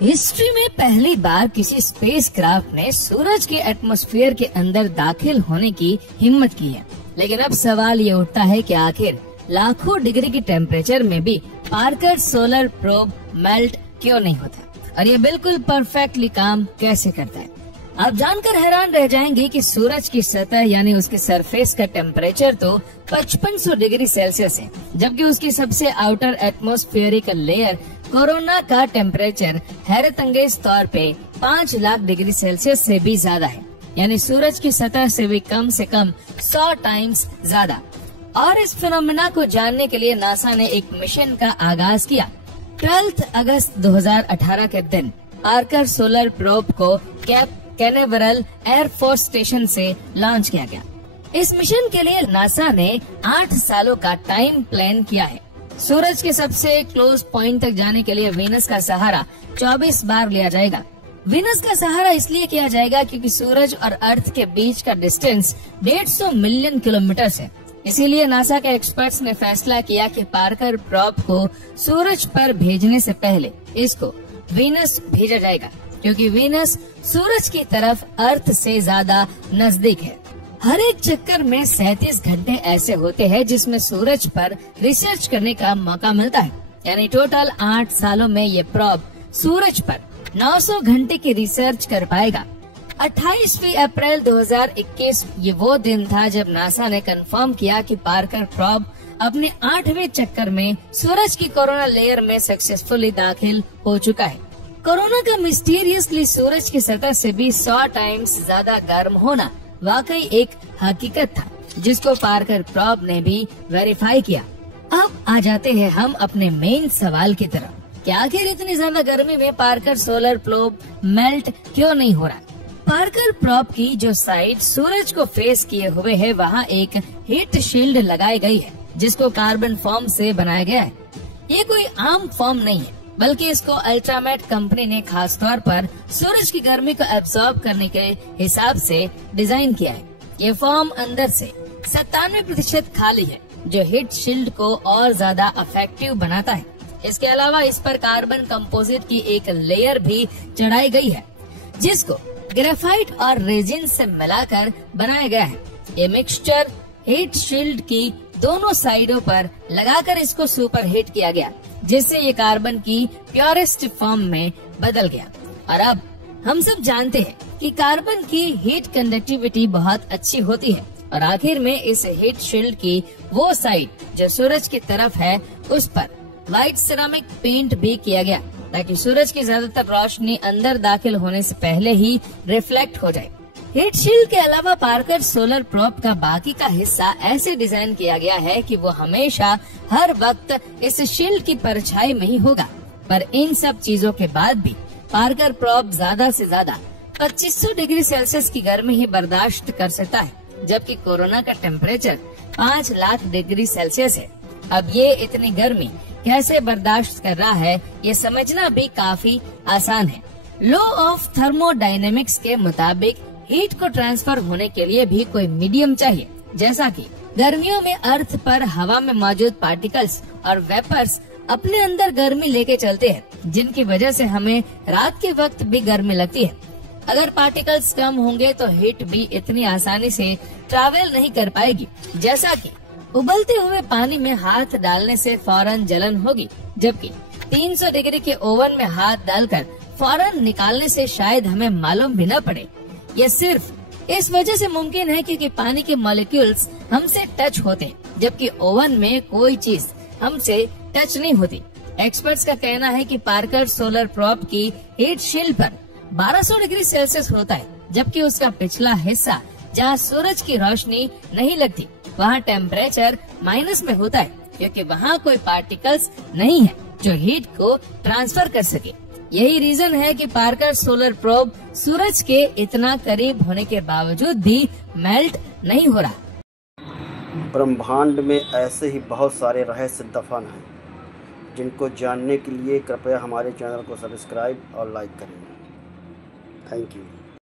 History में पहली बार किसी स्पेसक्राफ्ट ने सूरज के एटमॉस्फेयर के अंदर दाखिल होने की हिम्मत की है। लेकिन अब सवाल ये उठता है कि आखिर लाखों डिग्री की टेम्परेचर में भी पार्कर सोलर प्रोब मेल्ट क्यों नहीं होता और ये बिल्कुल परफेक्टली काम कैसे करता है। आप जानकर हैरान रह जाएंगे कि सूरज की सतह यानी उसके सरफेस का टेम्परेचर तो 5500 डिग्री सेल्सियस है, जबकि उसकी सबसे आउटर एटमॉस्फेरिक लेयर कोरोना का टेम्परेचर हैरत अंगेज तौर पे 5 लाख डिग्री सेल्सियस से भी ज्यादा है, यानी सूरज की सतह से भी कम 100 टाइम्स ज्यादा। और इस फिनोमेना को जानने के लिए नासा ने एक मिशन का आगाज किया। 12 अगस्त 2018 के दिन पार्कर सोलर प्रोब को कैप कैनेवरल एयरफोर्स स्टेशन से लॉन्च किया गया। इस मिशन के लिए नासा ने 8 सालों का टाइम प्लान किया है। सूरज के सबसे क्लोज पॉइंट तक जाने के लिए वीनस का सहारा 24 बार लिया जाएगा। वीनस का सहारा इसलिए किया जाएगा क्योंकि सूरज और अर्थ के बीच का डिस्टेंस 150 मिलियन किलोमीटर है। इसीलिए नासा के एक्सपर्ट्स ने फैसला किया कि पार्कर प्रोब को सूरज पर भेजने से पहले इसको वीनस भेजा जाएगा, क्योंकि वीनस सूरज की तरफ अर्थ से ज्यादा नजदीक है। हर एक चक्कर में 37 घंटे ऐसे होते हैं जिसमें सूरज पर रिसर्च करने का मौका मिलता है, यानी टोटल 8 सालों में ये प्रोब सूरज पर 900 घंटे की रिसर्च कर पाएगा। 28 अप्रैल 2021 ये वो दिन था जब नासा ने कंफर्म किया कि पार्कर प्रोब अपने 8वें चक्कर में सूरज की कोरोना लेयर में सक्सेसफुली दाखिल हो चुका है। कोरोना का मिस्टीरियसली सूरज की सतह से भी 100 टाइम्स ज्यादा गर्म होना वाकई एक हकीकत था, जिसको पार्कर प्रोब ने भी वेरीफाई किया। अब आ जाते हैं हम अपने मेन सवाल की तरफ कि आखिर इतनी ज्यादा गर्मी में पार्कर सोलर प्रोब मेल्ट क्यों नहीं हो रहा। पार्कर प्रोब की जो साइड सूरज को फेस किए हुए है वहाँ एक हीट शील्ड लगाई गई है, जिसको कार्बन फोम से बनाया गया है। ये कोई आम फोम नहीं है, बल्कि इसको अल्ट्रामेट कंपनी ने खास तौर पर सूरज की गर्मी को एब्सॉर्ब करने के हिसाब से डिजाइन किया है। ये फोम अंदर से 97% खाली है, जो हीट शील्ड को और ज्यादा इफेक्टिव बनाता है। इसके अलावा इस पर कार्बन कंपोजिट की एक लेयर भी चढ़ाई गई है, जिसको ग्रेफाइट और रेजिन से मिलाकर बनाया गया है। ये मिक्सचर हीट शील्ड की दोनों साइडों पर लगाकर इसको सुपर हीट किया गया, जिससे ये कार्बन की प्योरेस्ट फॉर्म में बदल गया। और अब हम सब जानते हैं कि कार्बन की हीट कंडक्टिविटी बहुत अच्छी होती है। और आखिर में इस हीट शील्ड की वो साइड जो सूरज की तरफ है, उस पर व्हाइट सिरामिक पेंट भी किया गया, ताकि सूरज की ज्यादातर रोशनी अंदर दाखिल होने से पहले ही रिफ्लेक्ट हो जाए। हीट शील्ड के अलावा पार्कर सोलर प्रोब का बाकी का हिस्सा ऐसे डिजाइन किया गया है कि वो हमेशा हर वक्त इस शील्ड की परछाई में ही होगा। पर इन सब चीजों के बाद भी पार्कर प्रोब ज्यादा से ज्यादा 2500 डिग्री सेल्सियस की गर्मी ही बर्दाश्त कर सकता है, जबकि कोरोना का टेम्परेचर 5 लाख डिग्री सेल्सियस है। अब ये इतनी गर्मी कैसे बर्दाश्त कर रहा है, ये समझना भी काफी आसान है। लॉ ऑफ थर्मोडायनेमिक्स के मुताबिक हीट को ट्रांसफर होने के लिए भी कोई मीडियम चाहिए, जैसा कि गर्मियों में अर्थ पर हवा में मौजूद पार्टिकल्स और वेपर्स अपने अंदर गर्मी लेके चलते हैं, जिनकी वजह से हमें रात के वक्त भी गर्मी लगती है। अगर पार्टिकल्स कम होंगे तो हीट भी इतनी आसानी से ट्रैवल नहीं कर पाएगी। जैसा कि उबलते हुए पानी में हाथ डालने से फौरन जलन होगी, जबकि 300 डिग्री के ओवन में हाथ डालकर फौरन निकालने से शायद हमें मालूम भी न पड़े। यह सिर्फ इस वजह से मुमकिन है क्योंकि पानी के मॉलिक्यूल्स हमसे टच होते हैं, जबकि ओवन में कोई चीज हमसे टच नहीं होती। एक्सपर्ट्स का कहना है कि पार्कर सोलर प्रोब की हीट शील्ड पर 1200 डिग्री सेल्सियस होता है, जबकि उसका पिछला हिस्सा जहाँ सूरज की रोशनी नहीं लगती वहाँ टेम्परेचर माइनस में होता है, क्योंकि वहाँ कोई पार्टिकल्स नहीं है जो हीट को ट्रांसफर कर सके। यही रीजन है कि पार्कर सोलर प्रोब सूरज के इतना करीब होने के बावजूद भी मेल्ट नहीं हो रहा। ब्रह्मांड में ऐसे ही बहुत सारे रहस्य दफन हैं, जिनको जानने के लिए कृपया हमारे चैनल को सब्सक्राइब और लाइक करें। Thank you.